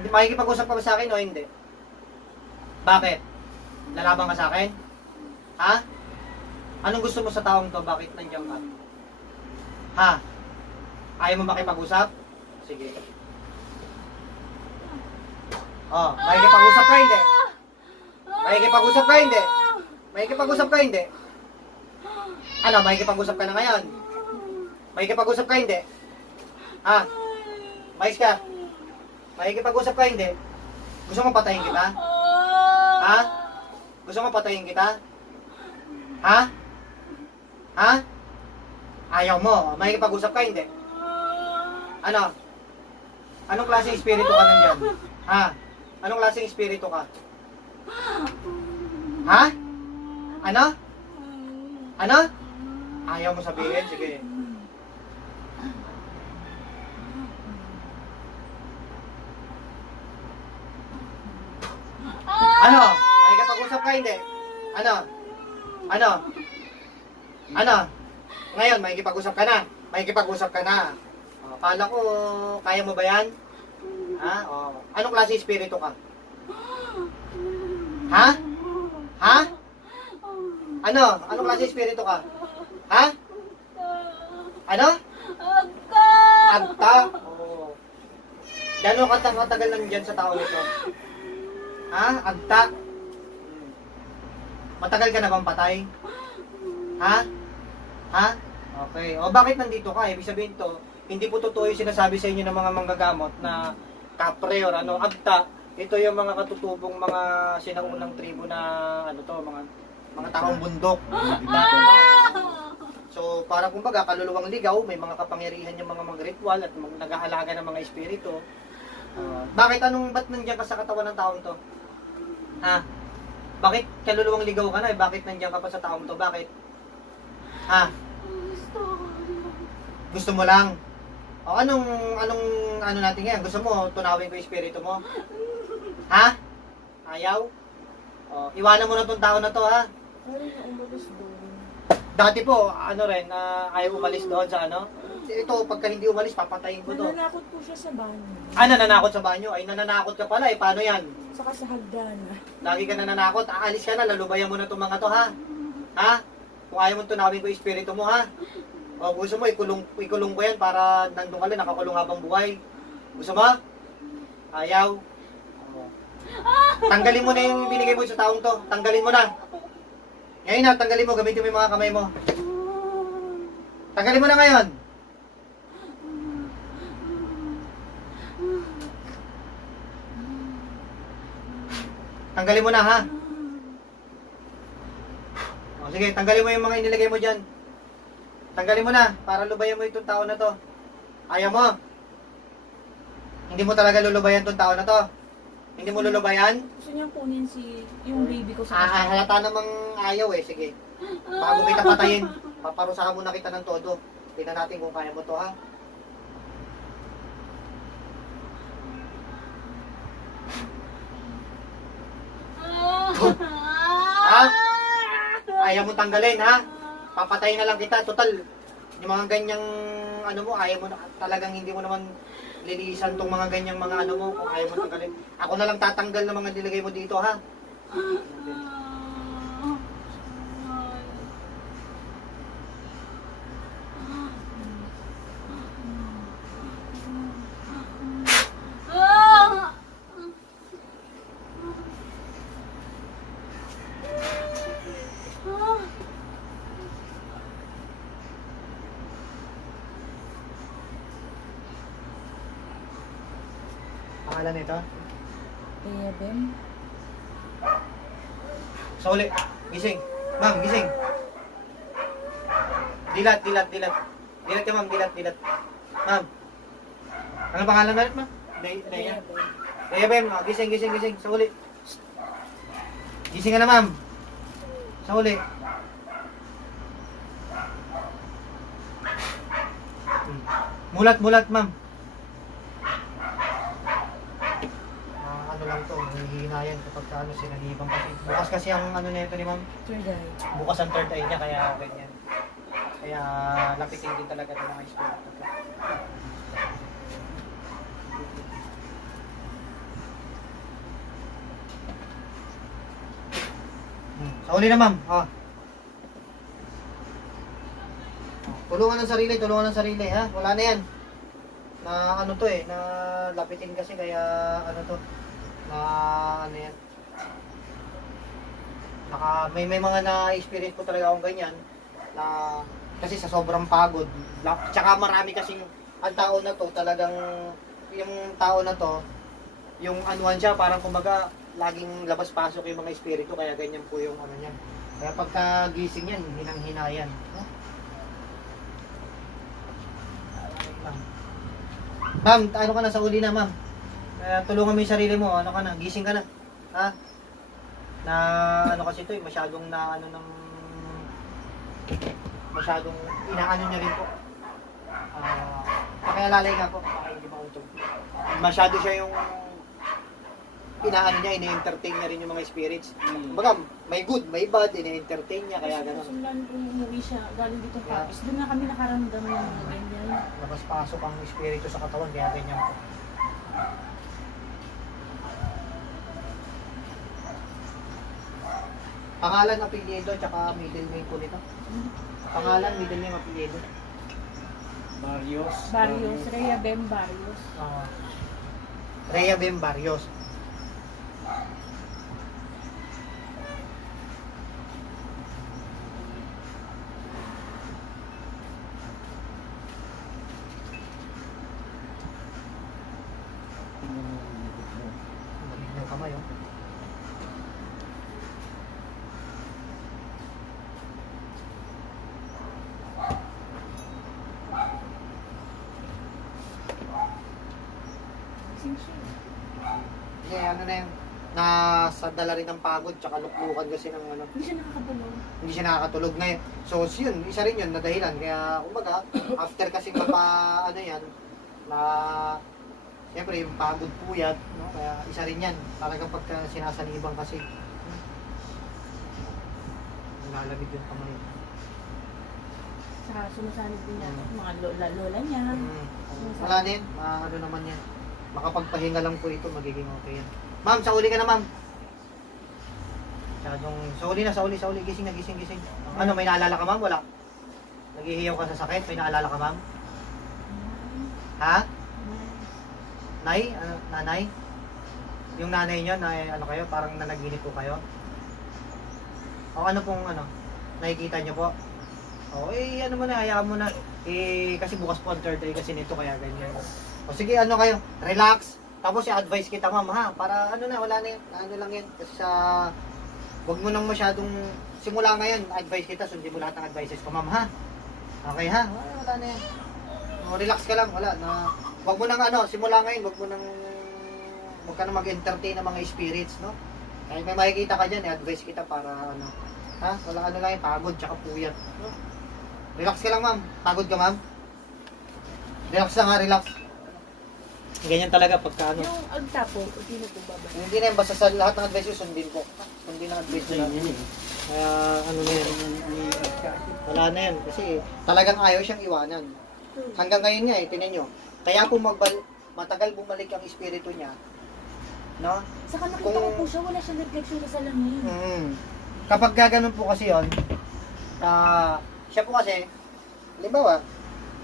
Hindi, makikipag-usap ka ba sa akin o hindi? Bakit? Lalaban ka sa akin? Ha? Anong gusto mo sa taong to? Bakit nandiyan ka? Ha? Ayaw mo makipag-usap? Sige. Oh, makikipag-usap ka hindi? Makikipag-usap ka hindi? Makikipag-usap ka hindi? Ano, makikipag-usap ka na ngayon? Makikipag-usap ka hindi? Ha? Mais ka? Makikipag-usap ka hindi? Gusto mo patayin kita? Ha? Gusto mo patayin kita? Ha? Ha? Ayaw mo. Makikipag-usap ka hindi? Ano? Anong klaseng espiritu ka nandyan? Ha? Anong klaseng espiritu ka? Ha? Ano? Ano? Ayaw mo sabihin? Sige. Ano? Makikipag-usap ka hindi? Ano? Ano? Ano? Ngayon, makikipag-usap ka na. Makikipag-usap ka na. O, kala ko, kaya mo ba yan? Ha? O, anong klase espiritu ka? Ha? Ha? Ano? Anong klase espiritu ka? Ha? Ano? Agta? Oo. Gano'ng katagal nandyan sa tao ito? Ha? Agta? Matagal ka na bang patay? Ha? Ha? Okay. O bakit nandito ka? Ibig sabihin to, hindi po totoo yung sinasabi sa inyo ng mga manggagamot na kapre or ano, agta. Ito yung mga katutubong mga sinaunang tribo na ano to, mga taong bundok. So, para kumbaga, kaluluwang ligaw, may mga kapangyarihan yung mga ritual at nag-aalaga ng mga espiritu. Ba't nandiyan ka sa katawan ng taong to? Ha? Bakit kaluluwang ligaw ka na? Bakit nandiyan ka pa sa taong to? Bakit? Ha? Gusto mo lang? O anong ano natin yan? Gusto mo tunawin ko yung espiritu mo? Ha? Ayaw? O, iwanan mo na tong tao na to, ha? Ay, umalis doon. Dati po, ano rin, ayaw umalis doon sa ano? Ito, pagka hindi umalis, papatayin ko to. Nananakot po siya sa banyo. Nananakot sa banyo? Ay, nananakot ka pala, paano yan? Saka sa hagdanan. Lagi ka nananakot, aalis ka na, lalubayan mo na itong mga to, ha? Ha? Kung ayaw mo tunawin ko yung espiritu mo, ha? O gusto mo, ikulong ko yan para nandun ka lang, nakakulong habang buhay. Gusto mo? Ayaw? O. Tanggalin mo na yung binigay mo sa taong to. Tanggalin mo na. Ngayon na, tanggalin mo, gamitin mo yung mga kamay mo. Tanggalin mo na ngayon. Tanggalin mo na, ha? O, sige, tanggalin mo yung mga inilagay mo dyan. Tanggalin mo na, para lubayan mo itong tao na to. Ayaw mo? Hindi mo talaga lulubayan itong tao na to? Hindi mo lulubayan? Gusto niyang kunin yung baby ko sa kasama. Halata namang ayaw eh, sige. Bago kita patayin, paparusahan muna kita ng todo. Tingnan natin kung kaya mo to, ha? Ha? Ayaw mo tanggalin, ha? Papatayin na lang kita. Total, yung mga ganyang ano mo, ayaw mo na, talagang hindi mo naman lilisan tong mga ganyang mga ano mo kung ayaw mo tanggalin. Ako na lang tatanggal ng mga nilagay mo dito, ha? Pangalan nito? Kaya, Bem? Sa uli. Gising. Ma'am, gising. Dilat. Dilat ka, ma'am. Dilat. Ma'am. Ano pangalan ulit, ma'am? Daya. Daya, Bem. Gising. Sa uli. Gising ka na, ma'am. Sa uli. Mulat, ma'am. Ano lang to, hihinayan kapag ano, sinalibang kasi. Bukas kasi ang ano nito ni ma'am. Third eye. Bukas ang third eye niya, kaya ganyan. Kaya lapitin din talaga ng mga espiritu. uli na ma'am. Oh. Tulungan ng sarili ha. Wala na yan. Na ano to eh, na lapitin kasi kaya ano to. Na ano yan. May mga na-experience ko talaga akong ganyan na kasi sa sobrang pagod. Tsaka marami kasing ang tao na to talagang yung tao na to yung anuan siya parang kumaga laging labas-pasok yung mga espiritu kaya ganyan po yung ano niya. Kaya pagka gising yan, hinang-hinayan. No? Ma'am, ano ka na sa uli na ma'am? Tulungan mo yung sarili mo, ano ka na, gising ka na. Ha? Na ano kasi ito masyadong na ano ng masyadong inaano niya rin po. Pakialalay nga po, baka hindi mautog. Masyado siya yung inaano niya, ini-entertain niya rin yung mga spirits. Baga, may good, may bad, ini-entertain niya, kaya gano'n. Simulan kung umuwi siya, galing dito Papis, doon na kami nakaramdam ng mga ganyan. Labas-pasok ang espiritu sa katawan, kaya ganyan po. Pangalan, apelyido, tsaka middle name po nito. Pangalan, middle name, apelyido. Barrios. Barrios, Rhea Bem Barrios. Rhea Bem Barrios. Lamig ng kamay, oh. Gising siya. Ano na yun, nasa dala rin ng pagod tsaka luklukan kasi ng ano, Hindi siya nakakatulog. hindi siya nakakatulog ngayon. So yun, isa rin yun na dahilan. Kaya kumbaga, after kasi ano yan, na siyempre yung pagod puyat, no? Kaya isa rin yan. Talagang pagka sinasanibang kasi. Nalamig yung kamay. Saka sumasanib din niya, mga lola niya. Wala din, ano naman yan. Makapagpahinga lang po ito, magiging okay yan. Ma'am, sa uli ka na ma'am. Sa uli, gising na, gising. Ano, may naalala ka ma'am? Wala. Naghihiyaw ka sa sakit, may naalala ka ma'am? Ha? Nay? Ano, nanay? Yung nanay niyo, na ano kayo, parang nanaginip po kayo? O ano pong ano, nakikita niyo po? O ano mo na, hayaan mo na. Kasi bukas po ang third day kasi nito, kaya ganyan. O sige, ano kayo, relax. Tapos i-advise kita ma'am ha, para ano na, wala na yan, ano lang yan. Kasi wag mo nang masyadong, simula ngayon, advice kita, sundin mo lahat ng advices ko ma'am ha. Okay ha, wala na yan. O, relax ka lang, wala na. Wag mo nang ano, simula ngayon, wag ka nang mag-entertain ng mga spirits, no? Kahit may makikita ka dyan, i-advise kita para ano, ha? Wala ano lang yan, pagod, tsaka puyat, no? Relax ka lang ma'am, pagod ka ma'am? Relax lang ha, relax. Ganyan talaga pagka ano. Yung agta po, sino po ba ba? Hindi na yan, basta sa lahat ng advice sundin po. Sundin ang advice nila. Kaya ano na yan. Wala na yan. Kasi talagang ayaw siyang iwanan. Hanggang ngayon nga tinan nyo. Kaya po matagal bumalik ang espiritu niya. No? Saka nakita ko po siya, wala siyang reflection sa salamin. Kapag gaganon po kasi yun, siya po kasi, halimbawa,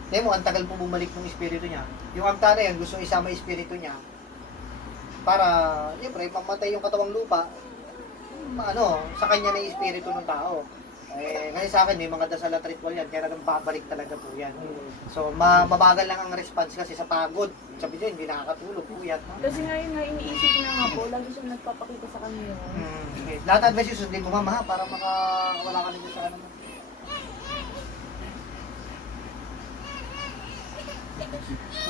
hindi mo, ang tagal po bumalik ng espiritu niya. Yung angka na yun, gusto isama yung espiritu niya para, siyempre, mamatay yung katawang lupa, sa kanya na yung espiritu ng tao. Ngayon sa akin, may mga dasal at ritual yan, kaya nagang babalik talaga po yan. So, mabagal lang ang response kasi sa pagod. Sabi niyo, hindi nakakatulog, puyat. No? Kasi ngayon nga, iniisip na nga po, lagi siyang nagpapakita sa kanya. Okay. Lahat advice yung sundin mo, mama, ha, para wala ka nito sa ano.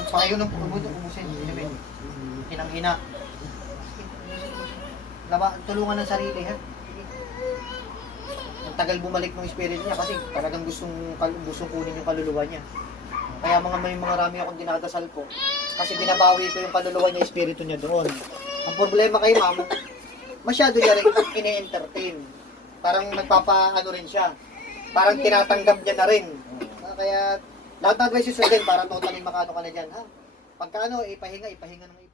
Pakayo ng umusin, inamin. Hinang-hina. Tulungan ng sarili, ha? Ang tagal bumalik ng spirit niya kasi talagang gustong kunin yung kaluluwa niya. Kaya may mga rami akong dinadasal po. Kasi binabawi ko yung kaluluwa niya, espiritu niya doon. Ang problema kay ma'am, masyado niya rin ini-entertain. Parang nagpapaano rin siya. Parang tinatanggap niya na rin. Kaya lahat ng advice susundin para totally makaano ka na dyan, ha? Pagka ipahinga ng